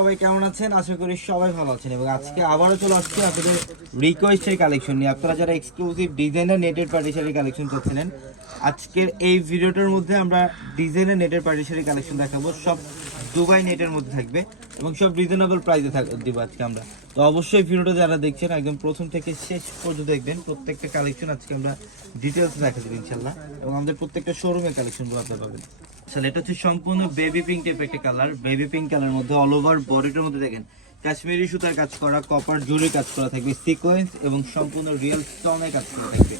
সবাই কেমন আছেন? আশা করি সবাই ভালো আছেন এবং আজকে আবারও চলে আসছি আপনাদের রিকোয়েস্টের কালেকশন নিয়ে। আপনারা যারা এক্সক্লুসিভ ডিজাইনার নেটের পার্টি শাড়ি কালেকশন করছিলেন, আজকের এই ভিডিওটার মধ্যে আমরা ডিজাইনার নেটের পার্টি শাড়ি কালেকশন দেখাবো। সব দুবাই নেটের মধ্যে থাকবে এবং সব রিজনেবল প্রাইসে দিব আজকে আমরা। তো অবশ্যই ভিডিওটা যারা দেখছেন একদম প্রথম থেকে শেষ পর্যন্ত দেখবেন। প্রত্যেকটা কালেকশন আজকে আমরা ডিটেলস দেখা দেবো ইনশাল্লাহ, এবং আমাদের প্রত্যেকটা শোরুমের কালেকশনগুলো আপনারা পাবেন। আচ্ছা, এটা হচ্ছে সম্পূর্ণ বেবি পিঙ্ক টাইপের একটা কালার। বেবি পিঙ্ক কালার মধ্যে অল ওভার বডিটার মধ্যে দেখেন কাশ্মীরি সুতার কাজ করা, কপার জুড়ে কাজ করা থাকবে, সিকোয়েন্স এবং সম্পূর্ণ রিয়েল স্টোনে কাজ করা থাকবে।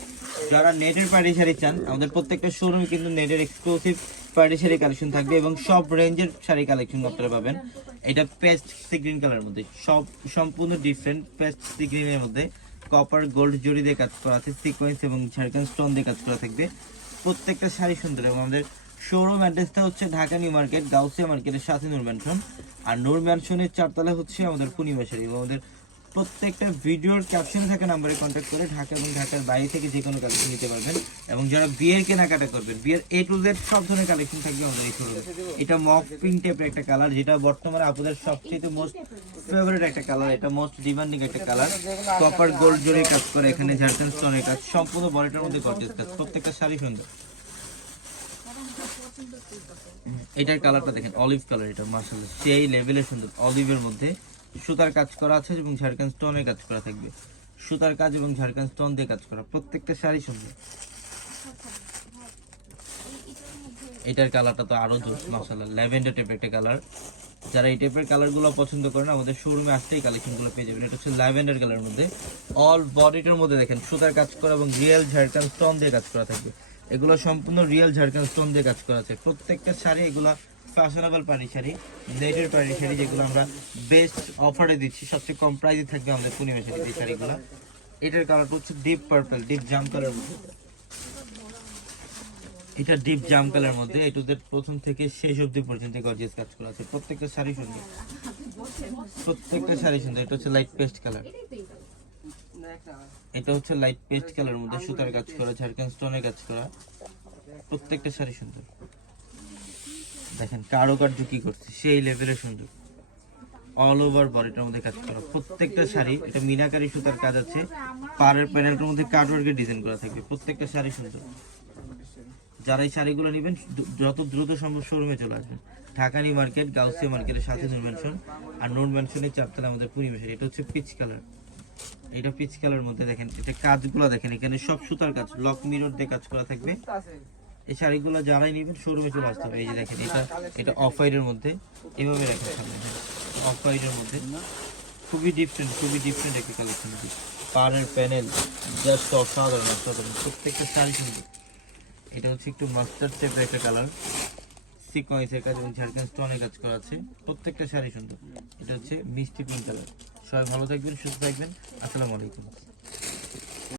যারা নেটের পার্টি শাড়ি চান, আমাদের প্রত্যেকটা শোরুমে কিন্তু নেটের এক্সক্লুসিভ পার্টি শাড়ি কালেকশন থাকবে এবং সব রেঞ্জের শাড়ি কালেকশন আপনারা পাবেন। এটা পেস্ট সি গ্রিন কালার মধ্যে, সব সম্পূর্ণ ডিফারেন্ট পেস্ট সি গ্রিনের মধ্যে কপার গোল্ড জড়ি দিয়ে কাজ করা আছে, সিকোয়েন্স এবং ঝাড়খান্ড স্টোন দিয়ে কাজ করা থাকবে। প্রত্যেকটা শাড়ি সুন্দর। এবং আমাদের শোরুম অ্যাড্রেসটা হচ্ছে ঢাকা নিউ মার্কেট, গাউসিয়া মার্কেটের সাথে নূর ম্যানশন। আর নূর ম্যানশনের 4 তলায় হচ্ছে আমাদের পূর্ণিমা শাড়ি। এবং আমাদের প্রত্যেকটা ভিডিওর ক্যাপশনে থাকা নাম্বারে কন্ট্যাক্ট করে ঢাকা এবং ঢাকার বাইরে থেকে যে কোনো কালেকশন নিতে পারবেন। এবং যারা বিয়ের কেনাকাটা করবেন, বিয়ের A to Z সব ধরনের কালেকশন থাকবে আমাদের এই শোরুমে। এটা মক পিঙ্ক টাইপের একটা কালার, যেটা বর্তমানে আপনাদের সবচেয়ে মোস্ট ফেভারিট একটা কালার। এটা মোস্ট ডিমান্ডিং একটা কালার। কপার গোল্ড জড়িয়ে কাজ করে, এখানে ঝাড়খান্ড স্টোনের কাজ, সম্পূর্ণ বডিটার মধ্যে গর্জিয়াস কাজ। প্রত্যেকটা শাড়ি সুন্দর। এটার কালারটা দেখেন অলিভ কালার, এটা মাশাআল্লাহ সেই লেভেলের সুন্দর। অলিভের মধ্যে সুতার কাজ করা আছে এবং ঝাড়খান্ড স্টোনের কাজ করা থাকবে। সুতার কাজ এবং ঝাড়খান্ড স্টোন দিয়ে কাজ করা, প্রত্যেকটা শাড়ি সুন্দর। এটার কালারটা তো আরো জোস মাশাআল্লাহ, ল্যাভেন্ডার টাইপের একটা কালার। যারা এই টাইপের কালারগুলো পছন্দ করেন, আমাদের শোরুমে আসতেই কালেকশনগুলো পেয়ে যাবেন। এটা হচ্ছে ল্যাভেন্ডার কালারের মধ্যে অল বডিটার মধ্যে দেখেন সুতার কাজ করা এবং রিয়েল ঝাড়খান্ড স্টোন দিয়ে কাজ করা থাকবে। এগুলো সম্পূর্ণ রিয়েল ঝাড়খান্ড স্টোন দিয়ে কাজ করা আছে। প্রত্যেকটা শাড়ি এগুলো ফ্যাশনেবল পার্টি শাড়ি, নেটের পার্টি শাড়ি, যেগুলো আমরা বেস্ট অফারে দিচ্ছি। সবচেয়ে কম প্রাইসে থাকবে আমাদের পূর্ণিমা শাড়ি এই শাড়িগুলো। এটার কালারটা হচ্ছে ডিপ পার্পল, ডিপ জাম কালার মধ্যে। এটা ডিপ জাম কালার মধ্যে এটুদের প্রথম থেকে শেষ অবধি পর্যন্ত গর্জিয়াস কাজ করা আছে। প্রত্যেকটা শাড়ি সুন্দর, প্রত্যেকটা শাড়ি সুন্দর। এটা হচ্ছে লাইট পেস্ট কালার, এটা হচ্ছে লাইট পেস্ট কালার মধ্যে সুতার কাজ করা, ঝাড়খান্ড স্টোনের কাজ করা। প্রত্যেকটা শাড়ি সুন্দর। দেখেন কারুকার্য কি করছে, সেই লেভেলের সুন্দর। অল ওভার বডিটার মধ্যে কাজ করা প্রত্যেকটা শাড়ি। এটা মিনাকারি সুতার কাজ আছে, পাড়ের প্যানেলটার মধ্যে কাটওয়ার্কের ডিজাইন করা থাকবে। প্রত্যেকটা শাড়ি সুন্দর। যারা এই শাড়িগুলো নেবেন যত দ্রুত সম্ভব শোরুমে চলে আসবেন। ঢাকা নিউ মার্কেট, গাউসিয়া মার্কেটের সাথে নূর ম্যানশন। আর নূর ম্যানশনের 4 তলায় আমাদের পূর্ণিমা শাড়ি। এটা হচ্ছে পিচ কালার, এটা পিচ কালার মধ্যে দেখেন এটা কাজগুলো দেখেন, এখানে সব সুতার কাজ, লক মিরর দিয়ে কাজ করা থাকবে। এই শাড়িগুলো যারাই নেবেন শোরুমে চলে আসতে হবে। এই যে দেখেন এটা অফ হোয়াইটের মধ্যে, এভাবে রাখা থাকবে অফ হোয়াইটের মধ্যে। খুবই ডিফারেন্ট একটা কালেকশন। পাড়ের প্যানেল জাস্ট অসাধারণ অসাধারণ, প্রত্যেকটা শাড়ি সুন্দর। এটা হচ্ছে একটু মাস্টার্ড টাইপের একটা কালার, সিকোয়েন্সের কাজ এবং ঝাড়খান্ড স্টোনের কাজ করা আছে। প্রত্যেকটা শাড়ি সুন্দর। এটা হচ্ছে মিষ্টি পিঙ্ক কালার। সবাই ভালো থাকবেন, সুস্থ থাকবেন। আসসালামু আলাইকুম।